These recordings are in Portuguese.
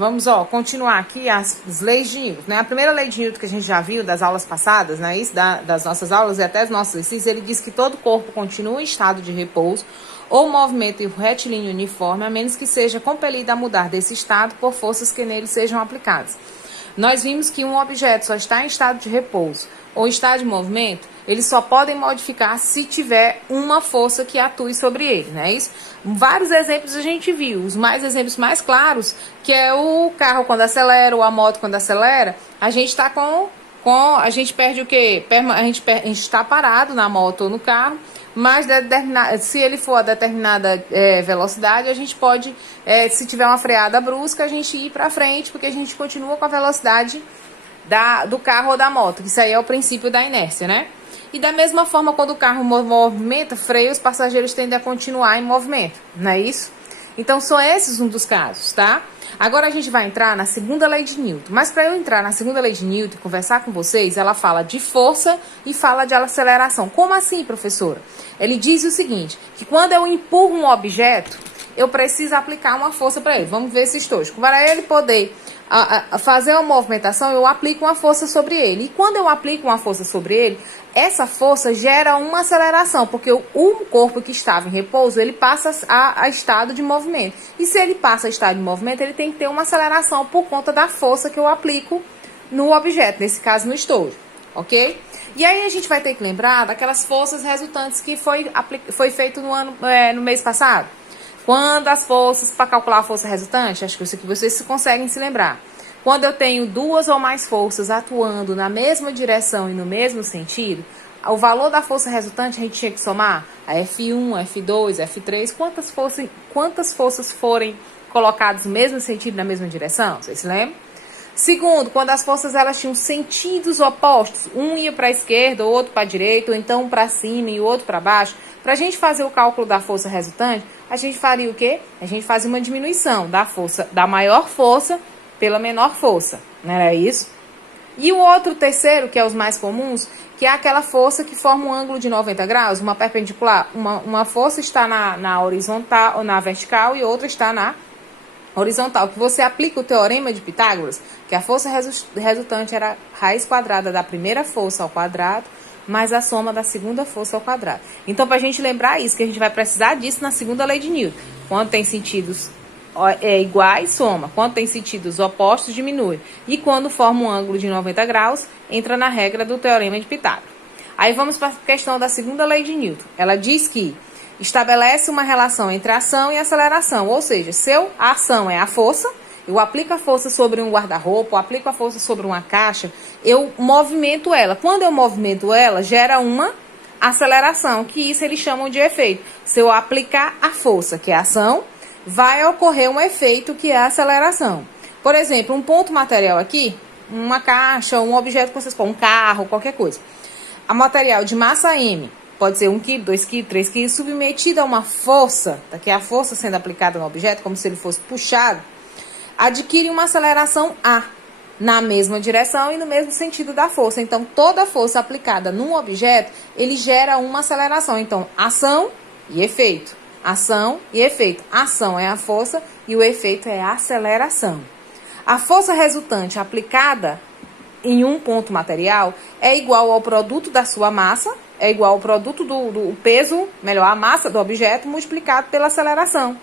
Vamos, continuar aqui as leis de Newton, né? A primeira lei de Newton que a gente já viu das aulas passadas, né? Isso, das nossas aulas e até dos nossos exercícios, ele diz que todo corpo continua em estado de repouso ou movimento retilíneo uniforme, a menos que seja compelido a mudar desse estado por forças que nele sejam aplicadas. Nós vimos que um objeto só está em estado de repouso ou estado de movimento, eles só podem modificar se tiver uma força que atue sobre ele, não é isso? Vários exemplos a gente viu, os exemplos mais claros, que é o carro quando acelera, ou a moto quando acelera, a gente está a gente perde o quê? A gente está parado na moto ou no carro, mas se ele for a determinada velocidade, a gente pode, se tiver uma freada brusca, a gente ir para frente, porque a gente continua com a velocidade do carro ou da moto, que isso aí é o princípio da inércia, né? E da mesma forma, quando o carro movimenta, freia, os passageiros tendem a continuar em movimento, não é isso? Então, são esses um dos casos, tá? Agora a gente vai entrar na segunda lei de Newton. Mas para eu entrar na segunda lei de Newton e conversar com vocês, ela fala de força e fala de aceleração. Como assim, professora? Ele diz o seguinte, que quando eu empurro um objeto, eu preciso aplicar uma força para ele. Vamos ver esse estojo. Para ele poder fazer uma movimentação, eu aplico uma força sobre ele. E quando eu aplico uma força sobre ele, essa força gera uma aceleração, porque o corpo que estava em repouso, ele passa a estado de movimento. E se ele passa a estado de movimento, ele tem que ter uma aceleração por conta da força que eu aplico no objeto, nesse caso no estojo, ok? E aí a gente vai ter que lembrar daquelas forças resultantes que foi feito no mês passado. Quando as forças, para calcular a força resultante, acho que isso aqui vocês conseguem se lembrar. Quando eu tenho duas ou mais forças atuando na mesma direção e no mesmo sentido, o valor da força resultante a gente tinha que somar a F1, F2, F3, quantas forças forem colocadas no mesmo sentido, na mesma direção, vocês se lembram? Segundo, quando as forças elas tinham sentidos opostos, um ia para a esquerda, o outro para a direita, ou então um para cima e o outro para baixo, para a gente fazer o cálculo da força resultante, a gente faria o quê? A gente fazia uma diminuição da maior força pela menor força, não era isso? E o outro terceiro, que é os mais comuns, que é aquela força que forma um ângulo de 90 graus, uma perpendicular. Uma força está na horizontal ou na vertical e outra está na horizontal, que você aplica o teorema de Pitágoras, que a força resultante era raiz quadrada da primeira força ao quadrado, mais a soma da segunda força ao quadrado. Então, para a gente lembrar isso, que a gente vai precisar disso na segunda lei de Newton. Quando tem sentidos iguais, soma. Quando tem sentidos opostos, diminui. E quando forma um ângulo de 90 graus, entra na regra do teorema de Pitágoras. Aí vamos para a questão da segunda lei de Newton. Ela diz que estabelece uma relação entre ação e aceleração. Ou seja, a ação é a força, eu aplico a força sobre um guarda-roupa, eu aplico a força sobre uma caixa, eu movimento ela. Quando eu movimento ela, gera uma aceleração, que isso eles chamam de efeito. Se eu aplicar a força, que é a ação, vai ocorrer um efeito, que é a aceleração. Por exemplo, um ponto material aqui, uma caixa, um objeto que vocês põem, um carro, qualquer coisa. A material de massa M, pode ser 1 kg, 2 kg, 3 kg, submetido a uma força, que é a força sendo aplicada no objeto, como se ele fosse puxado, adquire uma aceleração A, na mesma direção e no mesmo sentido da força. Então, toda força aplicada num objeto, ele gera uma aceleração. Então, ação e efeito. Ação e efeito. Ação é a força e o efeito é a aceleração. A força resultante aplicada em um ponto material é igual ao produto da sua massa, é igual ao produto do peso, melhor, a massa do objeto multiplicado pela aceleração.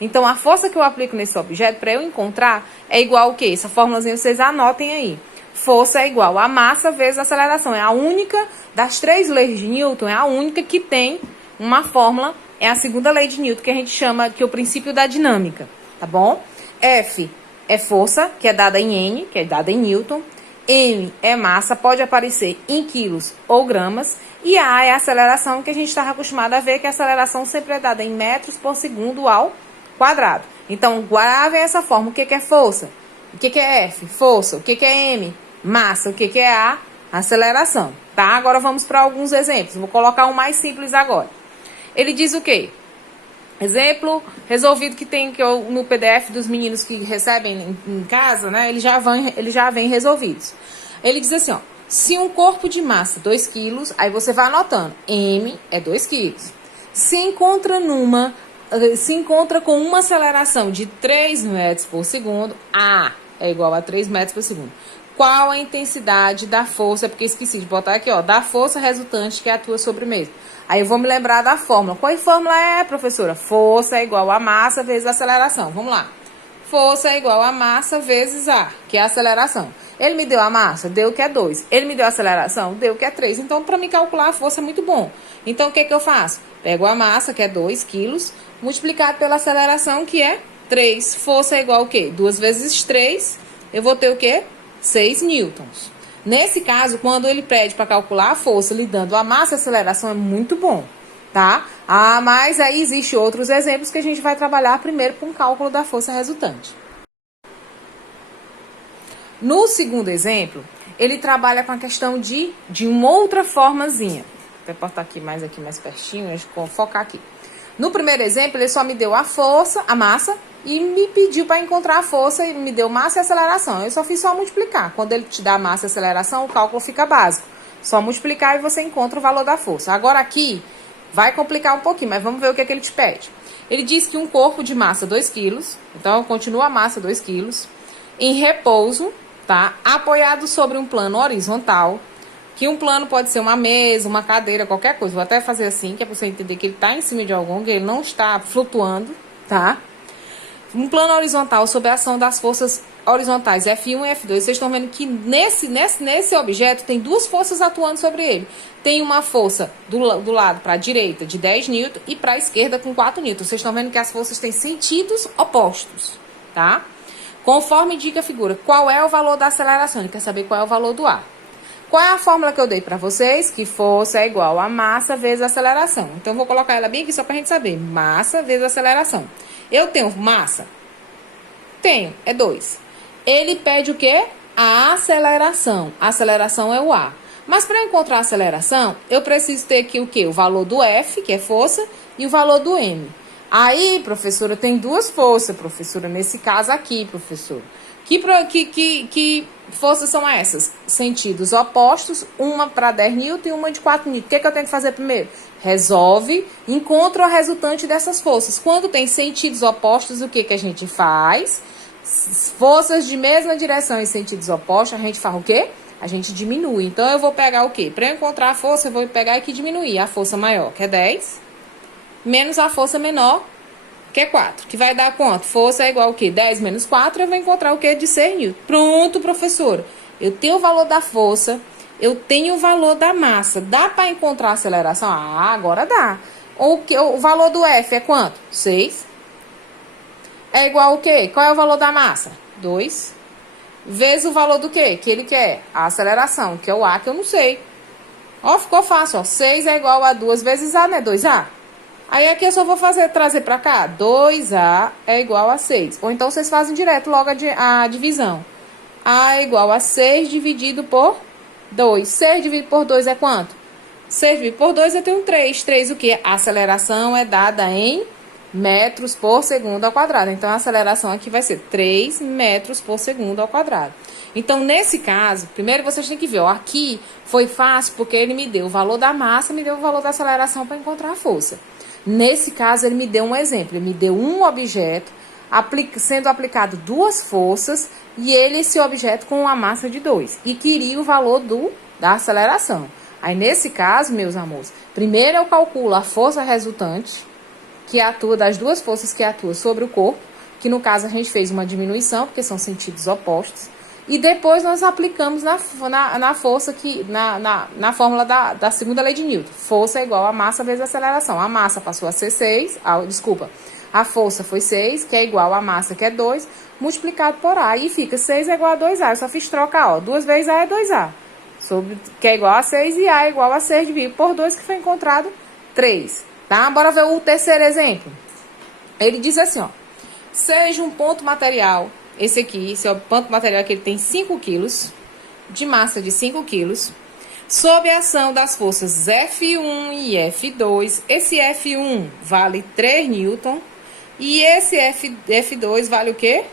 Então, a força que eu aplico nesse objeto, para eu encontrar, é igual ao quê? Essa fórmulazinha vocês anotem aí. Força é igual a massa vezes a aceleração. É a única, das 3 leis de Newton, é a única que tem uma fórmula, é a segunda lei de Newton, que a gente chama que é o princípio da dinâmica, tá bom? F é força, que é dada em N, que é dada em Newton. M é massa, pode aparecer em quilos ou gramas. E A é a aceleração, que a gente estava acostumado a ver, que a aceleração sempre é dada em metros por segundo ao quadrado. Então, grave essa forma. O que é força? O que é F? Força. O que é M? Massa. O que é A? Aceleração. Tá? Agora vamos para alguns exemplos. Vou colocar um mais simples agora. Ele diz o quê? Exemplo resolvido que tem no PDF dos meninos que recebem em casa, né? Eles já vêm resolvidos. Ele diz assim, ó. Se um corpo de massa 2 kg, aí você vai anotando. M é 2 kg. Se encontra numa se encontra com uma aceleração de 3 metros por segundo, A é igual a 3 metros por segundo. Qual a intensidade da força? Porque esqueci de botar aqui, ó, da força resultante que atua sobre o mesmo. Aí eu vou me lembrar da fórmula. Qual fórmula é, professora? Força é igual a massa vezes a aceleração. Vamos lá. Força é igual a massa vezes A, que é a aceleração. Ele me deu a massa? Deu que é 2. Ele me deu a aceleração? Deu que é 3. Então, para me calcular a força é muito bom. Então, o que eu faço? Pego a massa, que é 2 quilos, multiplicado pela aceleração, que é 3. Força é igual ao quê? 2 vezes 3, eu vou ter o quê? 6 newtons. Nesse caso, quando ele pede para calcular a força, lhe dando a massa e a aceleração, é muito bom, tá? Mas aí existem outros exemplos que a gente vai trabalhar primeiro com o cálculo da força resultante. No segundo exemplo, ele trabalha com a questão de uma outra formazinha. Vou botar aqui mais pertinho, deixa eu focar aqui. No primeiro exemplo, ele só me deu a força, a massa, e me pediu para encontrar a força, e me deu massa e aceleração. Eu só fiz multiplicar. Quando ele te dá massa e aceleração, o cálculo fica básico. Só multiplicar e você encontra o valor da força. Agora aqui, vai complicar um pouquinho, mas vamos ver o que ele te pede. Ele diz que um corpo de massa 2 kg, então continua a massa 2 kg, em repouso, tá? Apoiado sobre um plano horizontal, que um plano pode ser uma mesa, uma cadeira, qualquer coisa. Vou até fazer assim, que é para você entender que ele está em cima de algum, que ele não está flutuando, tá? Um plano horizontal sob a ação das forças horizontais F1 e F2. Vocês estão vendo que nesse objeto tem duas forças atuando sobre ele. Tem uma força do lado para a direita de 10 N e para a esquerda com 4 N. Vocês estão vendo que as forças têm sentidos opostos, tá? Conforme indica a figura, qual é o valor da aceleração? Ele quer saber qual é o valor do A. Qual é a fórmula que eu dei para vocês? Que força é igual a massa vezes a aceleração. Então, eu vou colocar ela bem aqui só para a gente saber. Massa vezes a aceleração. Eu tenho massa? Tenho, é 2. Ele pede o quê? A aceleração. A aceleração é o A. Mas para encontrar a aceleração, eu preciso ter aqui o quê? O valor do F, que é força, e o valor do M. Aí, professora, tem duas forças, professora, nesse caso aqui, professora. Que forças são essas? Sentidos opostos, uma para 10 N e uma de 4 N. O que eu tenho que fazer primeiro? Resolve, encontra o resultante dessas forças. Quando tem sentidos opostos, o que a gente faz? Forças de mesma direção em sentidos opostos, a gente faz o quê? A gente diminui. Então, eu vou pegar o quê? Para eu encontrar a força, eu vou pegar aqui e diminuir. A força maior, que é 10, menos a força menor, que é 4. Que vai dar quanto? Força é igual ao quê? 10 menos 4, eu vou encontrar o quê? De 6 N. Pronto, professora. Eu tenho o valor da força, eu tenho o valor da massa. Dá para encontrar a aceleração? Ah, agora dá. O valor do F é quanto? 6. É igual ao quê? Qual é o valor da massa? 2. Vezes o valor do quê? Que ele quer? A aceleração, que é o A, que eu não sei. Ó, ficou fácil, ó. 6 é igual a 2 vezes A, né? 2A. Aí aqui eu só vou trazer para cá. 2A é igual a 6. Ou então vocês fazem direto logo a divisão. A é igual a 6 dividido por 2. 6 dividido por 2 é quanto? 6 dividido por 2 eu tenho 3. 3 o quê? A aceleração é dada em metros por segundo ao quadrado. Então, a aceleração aqui vai ser 3 metros por segundo ao quadrado. Então, nesse caso, primeiro vocês têm que ver, ó, aqui foi fácil porque ele me deu o valor da massa, me deu o valor da aceleração para encontrar a força. Nesse caso, ele me deu um exemplo, ele me deu um objeto sendo aplicado duas forças e esse objeto com uma massa de 2 e queria o valor da aceleração. Aí, nesse caso, meus amores, primeiro eu calculo a força resultante, que atua das duas forças que atuam sobre o corpo, que no caso a gente fez uma diminuição, porque são sentidos opostos, e depois nós aplicamos na força, na fórmula da segunda lei de Newton. Força é igual a massa vezes a aceleração. A massa passou a ser 6, a força foi 6, que é igual a massa, que é 2, multiplicado por A, e fica 6 é igual a 2A, eu só fiz troca, ó, 2 vezes A é 2A, que é igual a 6, e A é igual a 6 dividido por 2, que foi encontrado 3. Tá? Bora ver o terceiro exemplo. Ele diz assim, ó. Seja um ponto material, esse é o ponto material que ele tem 5 quilos, de massa de 5 quilos, sob a ação das forças F1 e F2. Esse F1 vale 3 N e esse F2 vale o quê?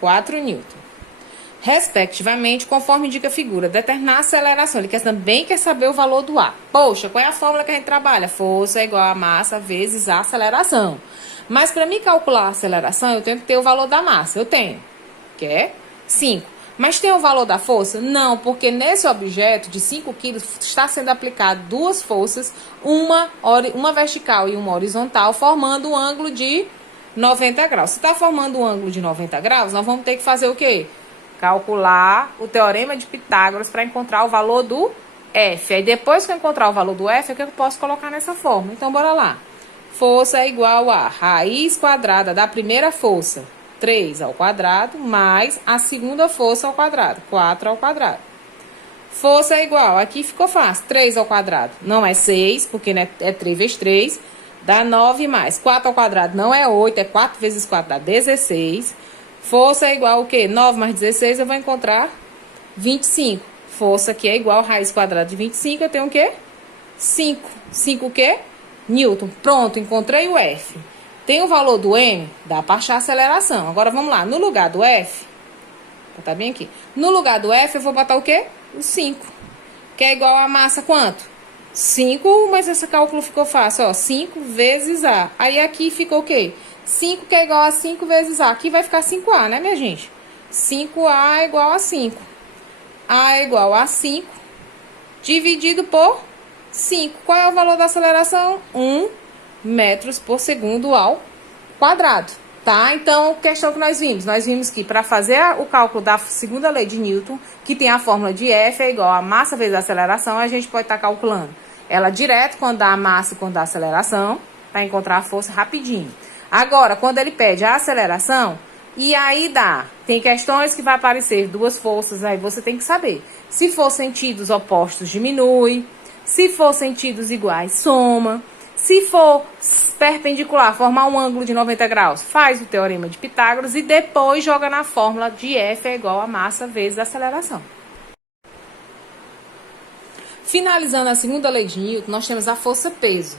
4 N. respectivamente, conforme indica a figura. Determinar a aceleração. Ele também quer saber o valor do A. Poxa, qual é a fórmula que a gente trabalha? Força é igual a massa vezes a aceleração. Mas para mim calcular a aceleração, eu tenho que ter o valor da massa. Eu tenho, que é 5. Mas tem o valor da força? Não, porque nesse objeto de 5 quilos está sendo aplicado duas forças, uma vertical e uma horizontal, formando um ângulo de 90 graus. Se está formando um ângulo de 90 graus, nós vamos ter que fazer o quê? Calcular o teorema de Pitágoras para encontrar o valor do F. Aí depois que eu encontrar o valor do F, é que eu posso colocar nessa forma. Então, bora lá. Força é igual a raiz quadrada da primeira força, 3 ao quadrado, mais a segunda força ao quadrado, 4 ao quadrado. Força é igual, aqui ficou fácil, 3 ao quadrado não é 6, porque né, é 3 vezes 3, dá 9 mais. 4 ao quadrado não é 8, é 4 vezes 4 dá 16. Força é igual o quê? 9 mais 16 eu vou encontrar 25. Força que é igual a raiz quadrada de 25, eu tenho o quê? 5. 5 o quê? Newton. Pronto, encontrei o F. Tem o valor do M? Dá para achar a aceleração. Agora vamos lá, no lugar do F, vou botar bem aqui. No lugar do F eu vou botar o quê? O 5. Que é igual a massa quanto? 5, mas esse cálculo ficou fácil, ó. 5 vezes A. Aí aqui ficou o quê? 5 que é igual a 5 vezes A. Aqui vai ficar 5A, né, minha gente? 5A é igual a 5. A é igual a 5 dividido por 5. Qual é o valor da aceleração? 1 metros por segundo ao quadrado, tá? Então, questão que nós vimos que para fazer o cálculo da segunda lei de Newton, que tem a fórmula de F é igual a massa vezes a aceleração, a gente pode estar calculando ela direto quando dá a massa e quando dá a aceleração, para encontrar a força rapidinho. Agora, quando ele pede a aceleração, e aí tem questões que vai aparecer duas forças, aí você tem que saber. Se for sentidos opostos, diminui. Se for sentidos iguais, soma. Se for perpendicular, formar um ângulo de 90 graus, faz o teorema de Pitágoras e depois joga na fórmula de F é igual a massa vezes a aceleração. Finalizando a segunda lei de Newton, nós temos a força-peso,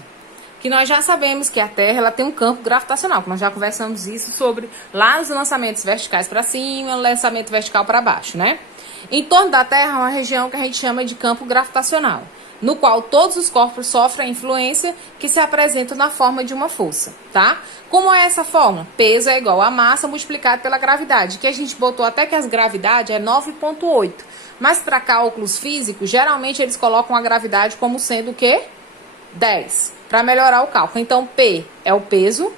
que nós já sabemos que a Terra ela tem um campo gravitacional, que nós já conversamos isso sobre lá nos lançamentos verticais para cima, lançamento vertical para baixo, né? Em torno da Terra, é uma região que a gente chama de campo gravitacional, no qual todos os corpos sofrem a influência que se apresenta na forma de uma força, tá? Como é essa forma? Peso é igual a massa multiplicado pela gravidade, que a gente botou até que as gravidade é 9,8. Mas para cálculos físicos, geralmente eles colocam a gravidade como sendo o quê? 10, para melhorar o cálculo. Então, P é o peso,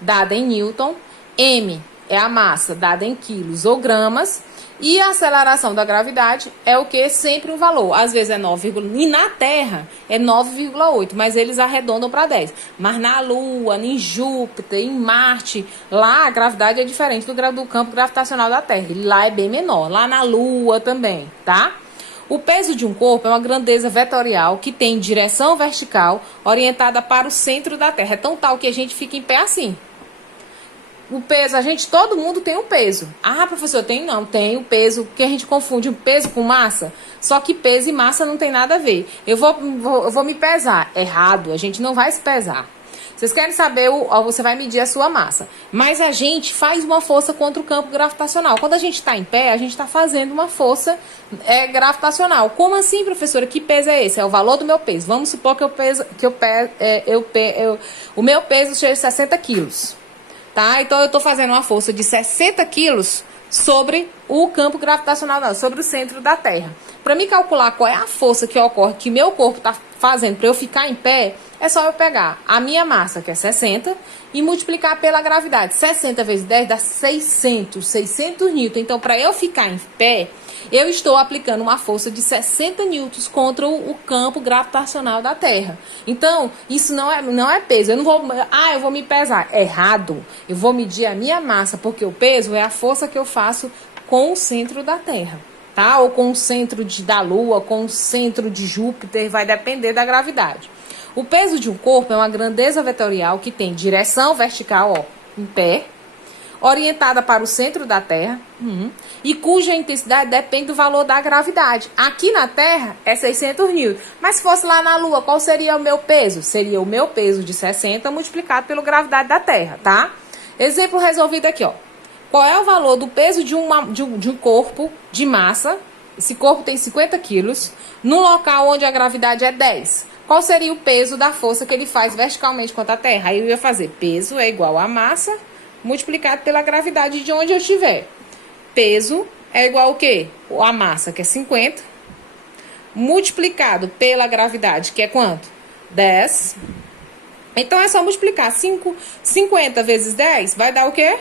dado em Newton, M é a massa, dada em quilos ou gramas, e a aceleração da gravidade é o que? Sempre um valor. Às vezes é 9, e na Terra é 9,8, mas eles arredondam para 10. Mas na Lua, em Júpiter, em Marte, lá a gravidade é diferente do campo gravitacional da Terra. Lá é bem menor. Lá na Lua também, tá? O peso de um corpo é uma grandeza vetorial que tem direção vertical orientada para o centro da Terra. É tão tal que a gente fica em pé assim. O peso, todo mundo tem um peso. Ah, professor, tem o peso, que a gente confunde o peso com massa. Só que peso e massa não tem nada a ver. Eu vou me pesar. Errado, a gente não vai se pesar. Vocês querem saber, você vai medir a sua massa. Mas a gente faz uma força contra o campo gravitacional. Quando a gente está em pé, a gente está fazendo uma força gravitacional. Como assim, professora? Que peso é esse? É o valor do meu peso. Vamos supor que o meu peso seja 60 quilos. Tá? Então, eu estou fazendo uma força de 60 quilos sobre o campo gravitacional, não, sobre o centro da Terra. Para me calcular qual é a força que ocorre, que meu corpo está fazendo para eu ficar em pé, é só eu pegar a minha massa, que é 60, e multiplicar pela gravidade. 60 vezes 10 dá 600 newtons. Então, para eu ficar em pé, eu estou aplicando uma força de 60 newtons contra o campo gravitacional da Terra. Então, isso não é peso. Eu vou me pesar. Errado. Eu vou medir a minha massa, porque o peso é a força que eu faço com o centro da Terra, tá? Ou com o centro da Lua, com o centro de Júpiter, vai depender da gravidade. O peso de um corpo é uma grandeza vetorial que tem direção vertical, ó, em pé, orientada para o centro da Terra, e cuja intensidade depende do valor da gravidade. Aqui na Terra é 600 newtons, mas se fosse lá na Lua, qual seria o meu peso? Seria o meu peso de 60 multiplicado pela gravidade da Terra, tá? Exemplo resolvido aqui, ó. Qual é o valor do peso de um corpo de massa? Esse corpo tem 50 quilos, num local onde a gravidade é 10. Qual seria o peso da força que ele faz verticalmente contra a Terra? Aí eu ia fazer peso é igual a massa multiplicado pela gravidade de onde eu estiver. Peso é igual ao quê? A massa, que é 50, multiplicado pela gravidade, que é quanto? 10. Então é só multiplicar 50 vezes 10, vai dar o quê?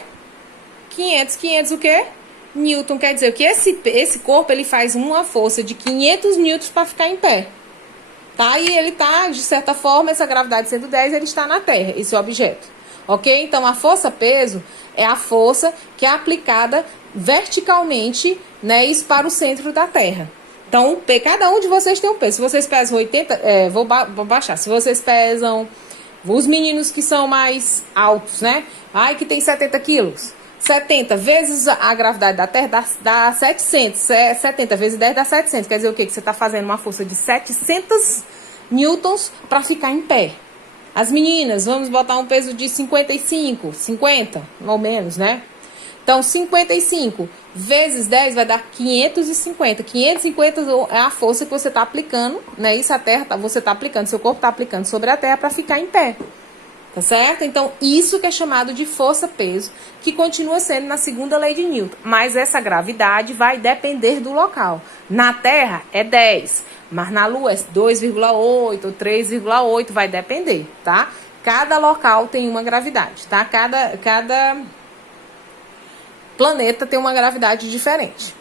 500. 500 o quê? Newton. Quer dizer que esse corpo ele faz uma força de 500 newtons para ficar em pé. Tá? E ele tá, de certa forma, essa gravidade sendo 10, ele está na Terra, esse objeto. Ok? Então, a força-peso é a força que é aplicada verticalmente, né, isso para o centro da Terra. Então, cada um de vocês tem um peso. Se vocês pesam 80, vou baixar. Se vocês pesam, os meninos que são mais altos, né? Ai, que tem 70 quilos. 70 vezes a gravidade da Terra dá 700. 70 vezes 10 dá 700. Quer dizer o quê? Que você está fazendo uma força de 700 newtons para ficar em pé. As meninas, vamos botar um peso de 55, 50, ou menos, né? Então, 55 vezes 10 vai dar 550. 550 é a força que você está aplicando, né? Isso a Terra, você está aplicando, seu corpo está aplicando sobre a Terra para ficar em pé. Tá certo? Então, isso que é chamado de força-peso, que continua sendo na segunda lei de Newton. Mas essa gravidade vai depender do local. Na Terra é 10, mas na Lua é 2,8 ou 3,8, vai depender, tá? Cada local tem uma gravidade, tá? Cada planeta tem uma gravidade diferente.